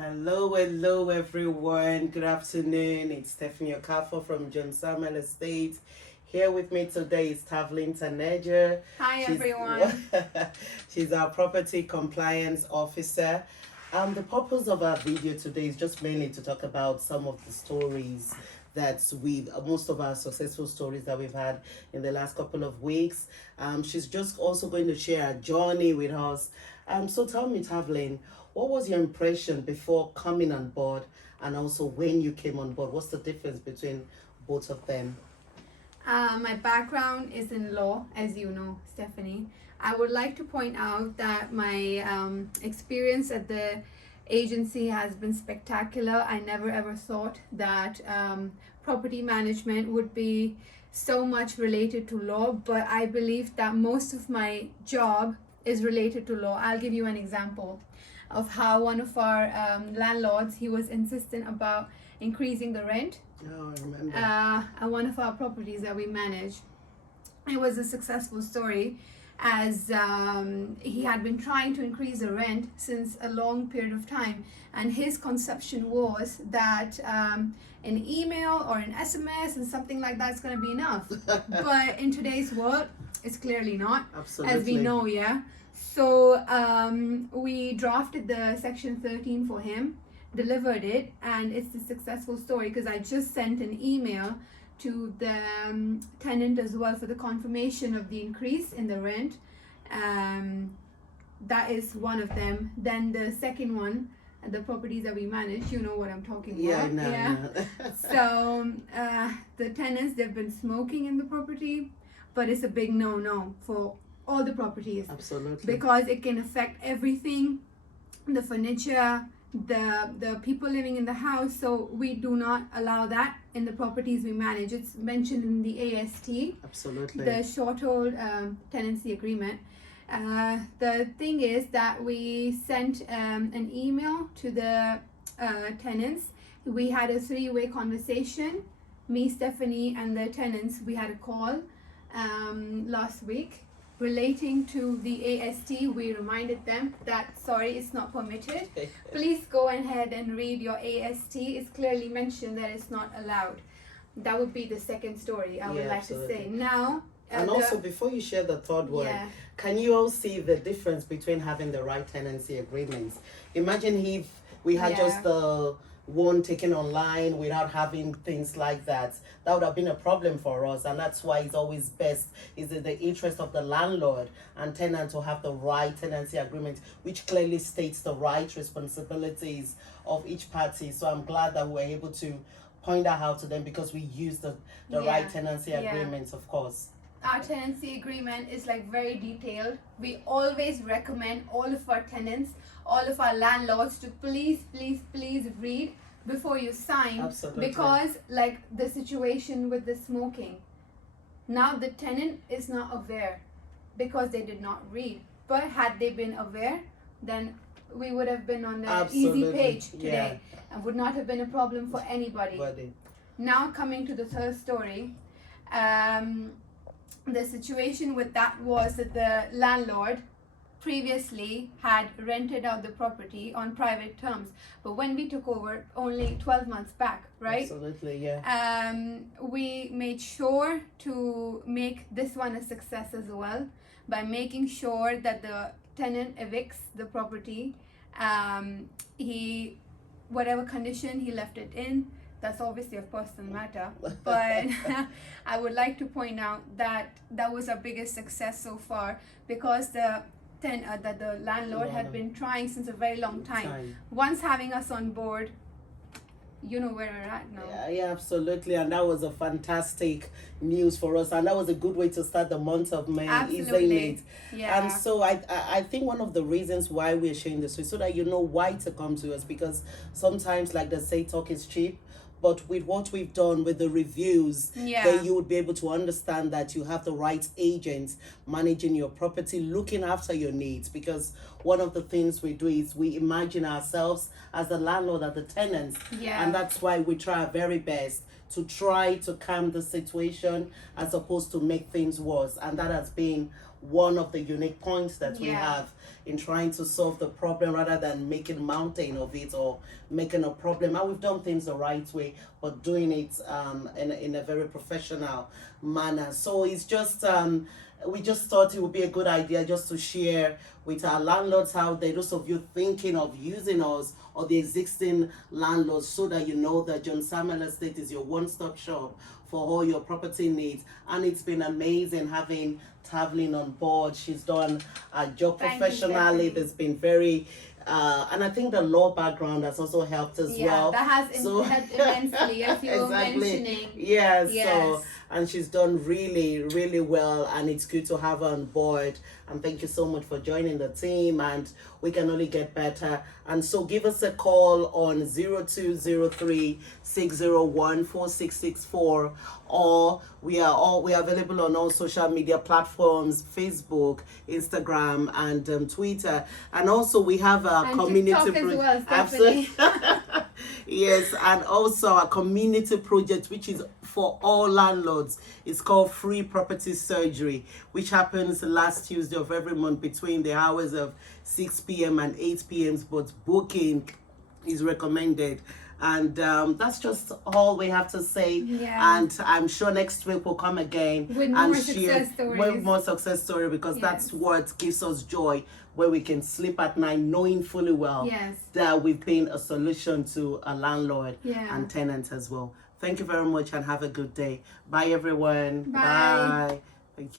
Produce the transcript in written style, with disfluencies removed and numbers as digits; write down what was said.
Hello everyone. Good afternoon. It's Stephanie Okafor from John Samuel Estate. Here with me today is Tavlin Taneja. Hi She's, everyone. she's our property compliance officer. The purpose of our video today is just mainly to talk about some of the stories that most of our successful stories that we've had in the last couple of weeks. She's just also going to share a journey with us. So tell me, Tavlin, what was your impression before coming on board and also when you came on board? What's the difference between both of them? My background is in law, as you know, Stephanie. I would like to point out that my experience at the agency has been spectacular. I never ever thought that property management would be so much related to law, but I believe that most of my job is related to law. I'll give you an example of how one of our landlords, he was insistent about increasing the rent Oh, I remember. at one of our properties that we manage. It was a successful story as he had been trying to increase the rent since a long period of time, and his conception was that an email or an SMS and something like that is going to be enough. But in today's world, it's clearly not, Absolutely. as we know. So we drafted the section 13 for him, delivered it, and it's a successful story because I just sent an email to the tenant as well for the confirmation of the increase in the rent. That is one of them. Then the second one, the properties that we manage, you know what I'm talking about. No. So the tenants, they've been smoking in the property, but it's a big no for all the properties. Absolutely. Because it can affect everything, the furniture, the people living in the house. So we do not allow that in the properties we manage. It's mentioned in the AST, Absolutely. the short hold tenancy agreement. The thing is that we sent an email to the tenants. We had a 3-way conversation, me, Stephanie, and the tenants. We had a call last week relating to the AST. We reminded them that sorry, it's not permitted. Please go ahead and read your AST. It's clearly mentioned that it's not allowed. That would be the second story I would like absolutely. to say. Now, And also, before you share the third one, can you all see the difference between having the right tenancy agreements? Imagine if we had just the one taken online without having things like that. That would have been a problem for us, and that's why it's always best is in the interest of the landlord and tenant to have the right tenancy agreement, which clearly states the right responsibilities of each party. So I'm glad that we're able to point that out to them because we use the right tenancy agreements, of course. Our tenancy agreement is like very detailed. We always recommend all of our tenants, all of our landlords to please read before you sign. Absolutely. Because like the situation with the smoking, now the tenant is not aware because they did not read. But had they been aware, then we would have been on the easy page today and would not have been a problem for anybody. Now coming to the third story, the situation with that was that the landlord previously had rented out the property on private terms, but when we took over only 12 months back, right? Absolutely, we made sure to make this one a success as well by making sure that the tenant evicts the property. He, whatever condition he left it in, that's obviously a personal matter, but I would like to point out that that was our biggest success so far because the landlord had been trying since a very long time. Once having us on board, you know where we're at now. Yeah, absolutely, and that was a fantastic news for us, and that was a good way to start the month of May, isn't it? Yeah. And so I think one of the reasons why we're sharing this is so that you know why to come to us, because sometimes, like they say, talk is cheap. But with what we've done with the reviews, then you would be able to understand that you have the right agents managing your property, looking after your needs. Because one of the things we do is we imagine ourselves as the landlord and the tenants. And that's why we try our very best to try to calm the situation as opposed to make things worse. And that has been one of the unique points that we have in trying to solve the problem rather than making a mountain of it or making a problem. And we've done things the right way, but doing it in a very professional manner. So it's just we just thought it would be a good idea just to share with our landlords out there, those of you thinking of using us or the existing landlords, so that you know that John Samuel Estate is your one-stop shop for all your property needs. And it's been amazing having Tavlin on board. She's done a job professionally. There's been very and I think the law background has also helped as well. That has helped immensely, as you were mentioning. Yes. So, and she's done really, really well, and it's good to have her on board. And thank you so much for joining the team, and we can only get better. And so give us a call on 0203-601-4664, or we are available on all social media platforms, Facebook, Instagram, and Twitter. And also we have a community absolutely. Yes, and also a community project which is for all landlords. It's called Free Property Surgery, which happens last Tuesday of every month between the hours of 6 p.m. and 8 p.m. But booking is recommended. And that's just all we have to say. And I'm sure next week we'll come again with and more share more success story, because that's what gives us joy, where we can sleep at night knowing fully well that we've been a solution to a landlord and tenant as well. Thank you very much and have a good day. Bye, everyone. Bye.